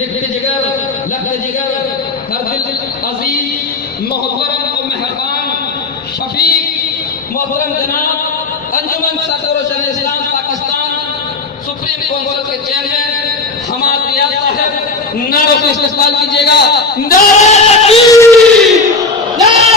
لکھ جگر لکھ جگر ہر دل عزیز محترم و مہربان شفیق محترم جناب انجمن سرور و شہر اسلام پاکستان سپریم کونسل کے چیئرمین حماد ریاض صاحب نعروں سے استقبال کیجیے گا. نعرہ تکبیر، نعرہ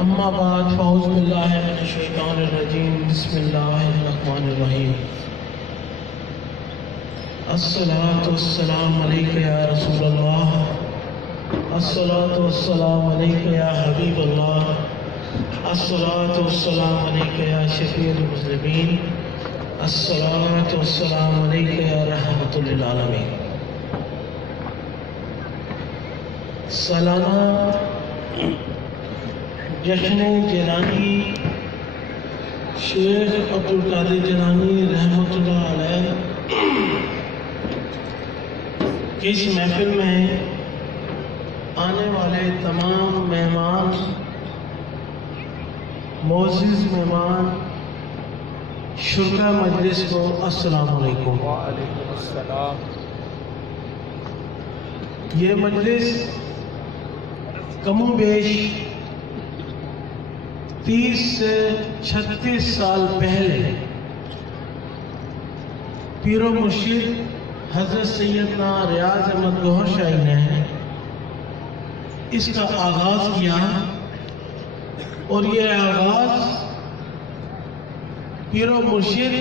اما بعد فاعوذ باللہ من الشیطان الرجیم بسم اللہ الرحمن الرحیم. الصلاة والسلام علیک یا رسول اللہ، الصلاة والسلام علیک یا حبیب اللہ، الصلاة والسلام علیک یا شفیع المذنبین، الصلاة والسلام علیک یا رحمت للعالمین. سالانہ جشن جیلانی شیخ عبدالقادر جیلانی رحمۃ اللہ علیہ کی اس محفل میں آنے والے تمام مہمان، معزز مہمان، شرکا مجلس کو السلام علیکم. وعلیکم السلام. یہ مجلس کم و بیش 30 سے 36 سال پہلے پیر و مرشد حضرت سیدنا ریاض احمد گوہر شاہی نے اس کا آغاز کیا، اور یہ آغاز پیر و مرشد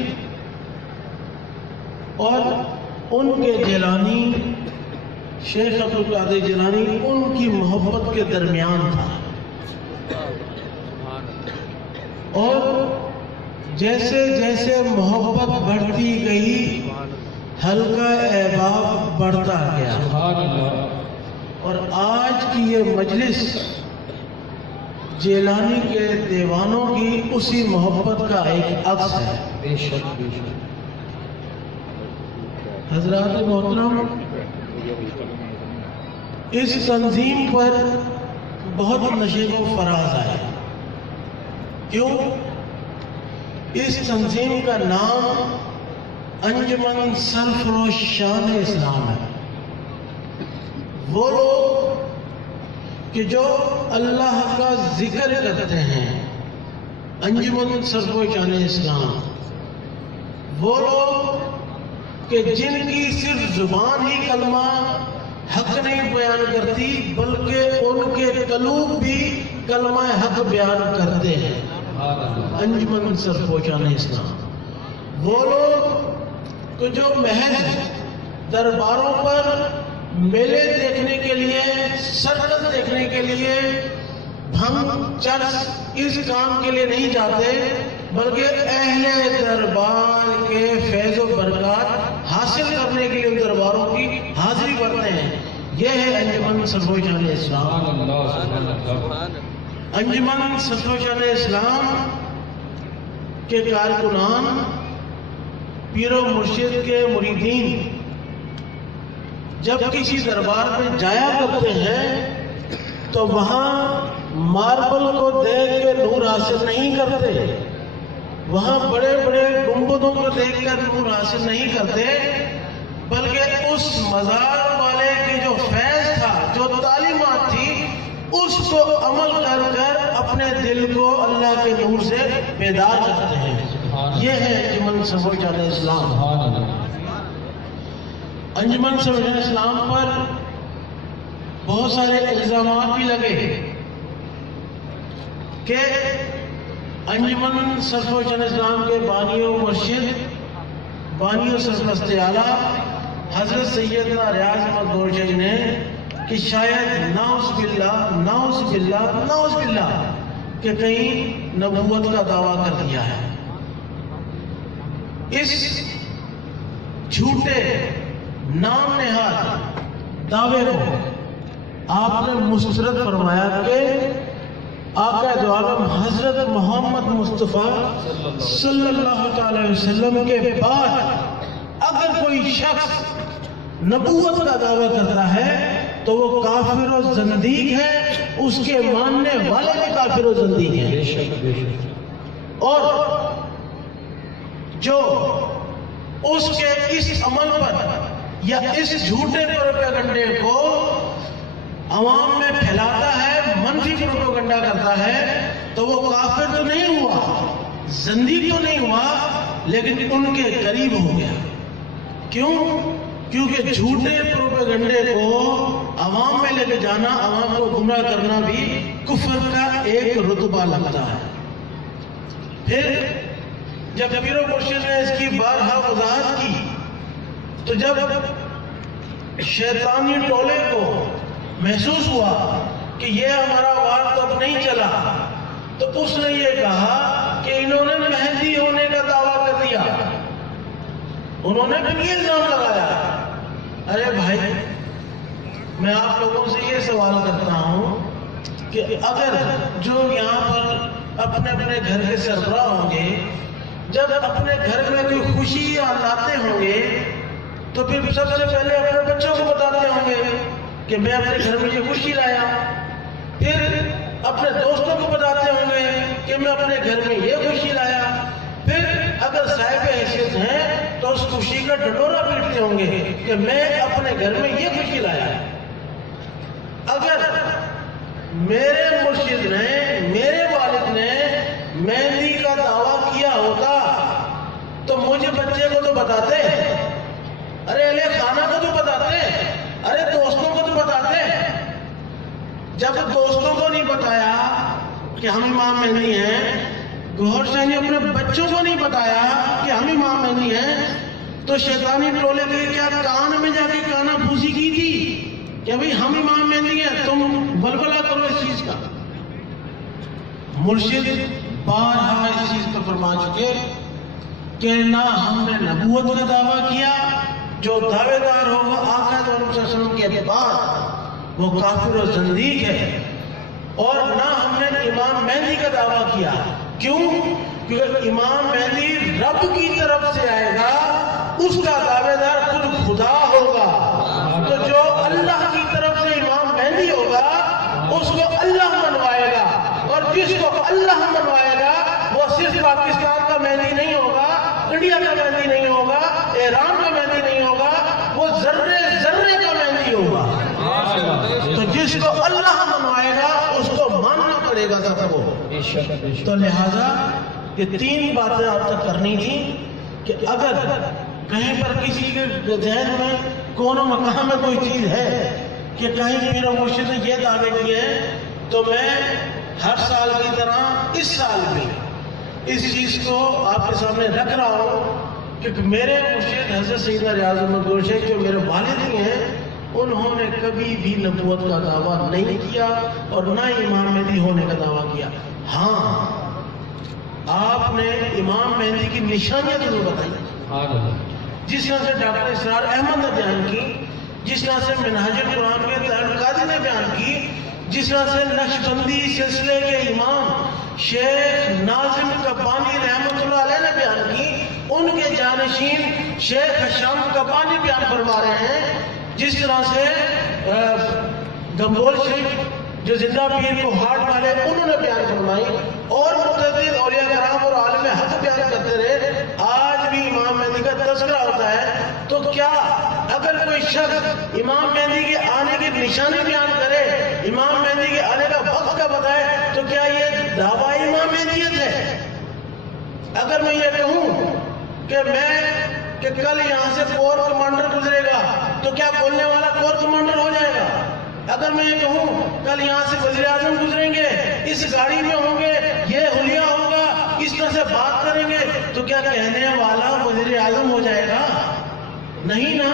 اور ان کے جیلانی شیخ عبدالقادر جیلانی ان کی محبت کے درمیان تھا. اور جیسے جیسے محبت بڑھتی گئی حلقہ احباب بڑھتا گیا، اور آج کی یہ مجلس جیلانی کے دیوانوں کی اسی محبت کا ایک عکس ہے. بے شک بے شک. حضرات محترم، اس تنظیم پر بہت نشیب و فراز آئے. کیوں؟ اس تنظیم کا نام انجمن سرفروش شان اسلام ہے. وہ لوگ کہ جو اللہ کا ذکر کرتے ہیں، انجمن سرفروش شان اسلام. وہ لوگ کہ جن کی صرف زبان ہی کلمہ حق نہیں بیان کرتی، بلکہ ان کے قلوب بھی کلمہ حق بیان کرتے ہیں. انجمن سرفروش شان اسلام وہ لوگ جو محض درباروں پر میلے دیکھنے کے لیے، سرکس دیکھنے کے لیے، بھنگ چرس اس کام کے لیے نہیں جاتے، بلکہ اہل دربار کے فیض و برکات حاصل کرنے کے لیے ان درباروں کی حاضری کرتے ہیں. یہ ہے انجمن سرفروش شان اسلام. انجمن سرفروش شان اسلام کے کارکنان، پیر و مرشد کے مریدین جب کسی دربار میں جایا کرتے ہیں تو وہاں ماربل کو دیکھ کے نور حاصل نہیں کرتے، وہاں بڑے بڑے گنبدوں کو دیکھ کر نور حاصل نہیں کرتے، بلکہ اس مزار والے کی جو فیض تھا، جو تعلیمات تھی، اس کو عمل کر کر اپنے دل کو اللہ کے نور سے بیدار کرتے ہیں. یہ ہے انجمن سرفروش شان اسلام. انجمن سرفروش شان اسلام پر بہت سارے الزامات بھی لگے کہ انجمن سرفروش شان اسلام کے بانی و مرشد، بانی و سرپرست اعلیٰ حضرت سیدنا ریاض احمد گورشید نے کہ شاید نعوذ باللہ کہ کہیں نبوت کا دعویٰ کر دیا ہے. اس جھوٹے نام نہاد دعوے کو آپ نے مسترد فرمایا کہ آقا دو عالم حضرت محمد مصطفیٰ صلی اللہ علیہ وسلم کے بعد اگر کوئی شخص نبوت کا دعویٰ کرتا ہے تو وہ کافر و زندیق ہے، اس کے ماننے والے بھی کافر و زندیق ہیں. اور جو اس کے اس عمل پر یا اس جھوٹے پروپیگنڈے کو عوام میں پھیلاتا ہے، منفی پروپیگنڈا کرتا ہے، تو وہ کافر تو نہیں ہوا، زندیق تو نہیں ہوا، لیکن ان کے قریب ہو گیا. کیوں؟ کیونکہ جھوٹے پروپیگنڈے کو عوام میں لے کے جانا، عوام کو گمراہ کرنا بھی کفر کا ایک رتبہ لگتا ہے. پھر جب پیر و مرشد نے اس کی بارہا وضاحت کی تو جب شیطانی ٹولے کو محسوس ہوا کہ یہ ہمارا وار تو اب نہیں چلا، تو اس نے یہ کہا کہ انہوں نے مہدی ہونے کا دعویٰ کر دیا. انہوں نے پھر یہ الزام لگایا. ارے بھائی، میں آپ لوگوں سے یہ سوال کرتا ہوں کہ اگر جو یہاں پر اپنے اپنے گھر کے سربراہ ہوں گے، جب اپنے گھر میں کوئی خوشی لاتے ہوں گے تو پھر سب سے پہلے اپنے بچوں کو بتاتے ہوں گے کہ میں اپنے گھر میں یہ خوشی لایا. پھر اپنے دوستوں کو بتاتے ہوں گے کہ میں اپنے گھر میں یہ خوشی لایا. پھر اگر صاحب حیثیت ہیں تو اس خوشی کا ڈھنڈورا پیٹتے ہوں گے کہ میں اپنے گھر میں یہ خوشی لایا. اگر میرے مرشد نے، میرے والد نے مہندی کا دعویٰ کیا ہوتا تو مجھے بچے کو تو بتاتے، ارے اہل خانہ کو تو بتاتے، ارے دوستوں کو تو بتاتے. جب دوستوں کو نہیں بتایا کہ ہم امام مہدی ہیں، گوھر شاہ نے اپنے بچوں کو نہیں بتایا کہ ہم امام مہدی ہیں، تو شیطانی ٹولے کے کیا کان میں جا کے کانا پھوسی کی تھی کہ بھئی ہم امام مہدی ہیں، تم بلبلہ کرو اس چیز کا. مرشد بارہا اس چیز کا فرما چکے کہ نہ ہم نے نبوت کا دعویٰ کیا، جو دعوے دار ہوگا آقا صلی اللہ علیہ وسلم کے بعد وہ کافر و زندیق ہے. اور نہ ہم نے امام مہدی کا دعویٰ کیا. کیوں؟ کیونکہ امام مہدی رب کی طرف سے آئے گا، اس کا دعوے دار خود خدا ہوگا. تو جو اللہ کی طرف سے امام مہدی ہوگا اس کو اللہ منوائے گا، اور جس کو اللہ منوائے گا وہ صرف پاکستان کا مہدی نہیں ہوگا، انڈیا کا مہدی نہیں ہوگا، ایران کا مہدی نہیں ہوگا، وہ ذرے ذرے کا مہدی ہوگا. تو جس کو اللہ منوائے گا اس کو ماننا پڑے گا سب کو. تو لہذا یہ تین باتیں آپ تک کرنی تھی کہ اگر کہیں پر کسی کے ذہن میں کونوں مقام میں کوئی چیز ہے کہ کہیں پیر و مرشد نے یہ دعوے کیے ہیں، تو میں ہر سال کی طرح اس سال بھی اس چیز کو آپ کے سامنے رکھ رہا ہوں کہ میرے مرشد حضرت سیدنا ریاض احمد گورشید جو میرے والد ہی ہیں، انہوں نے کبھی بھی نبوت کا دعویٰ نہیں کیا اور نہ امام مہدی ہونے کا دعویٰ کیا. ہاں، آپ نے امام مہدی کی نشانیاں ضرور بتائی، جس طرح سے ڈاکٹر اسرار احمد نے بیان کی، جس طرح سے منہاج القرآن کے طاہر القادری نے بیان کی، جس طرح سے نقشبندی سلسلے کے امام شیخ ناظم قبانی رحمۃ اللہ علیہ نے بیان کی، ان کے جانشین شیخ حشام قبانی بیان فرما رہے ہیں. جس طرح سے گمبول شریف جو زندہ پیر کو ہارٹ والے انہوں نے بیان فرمائی، اور متعدد اولیاء کرام اور عالم حق بیان کرتے رہے. آج بھی امام مہدی کا تذکرہ ہوتا ہے، تو کیا اگر کوئی شخص امام مہدی کے آنے کی نشانی بیان کرے، امام مہدی کے آنے کا وقت کا بتائے، تو کیا یہ دعویٰ امام مہدیت ہے؟ اگر میں یہ کہوں کہ کل یہاں سے کور کمانڈر گزرے گا تو کیا بولنے والا کور کمانڈر ہو جائے گا؟ اگر میں یہ کہوں کل یہاں سے وزیر اعظم گزریں گے، اس گاڑی میں ہوں گے، یہ حلیہ ہوگا، اس طرح سے بات کریں گے، تو کیا کہنے والا وزیر اعظم ہو جائے گا؟ نہیں نا.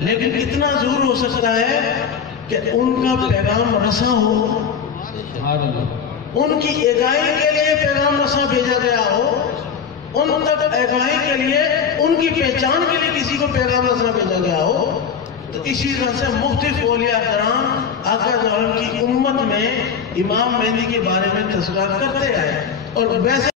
لیکن اتنا ضرور ہو سکتا ہے کہ ان کا پیغام رساں ہو، ان کی اگائی کے لیے پیغام رساں بھیجا گیا ہو، ان تک اگائی کے لیے، ان کی پہچان کے لیے کسی کو پیغام رساں بھیجا گیا ہو۔ تو اسی طرح سے مختلف اولیاء کرام آقا دو عالم کی امت میں امام مہدی کے بارے میں تذکرہ کرتے آئے، اور ویسے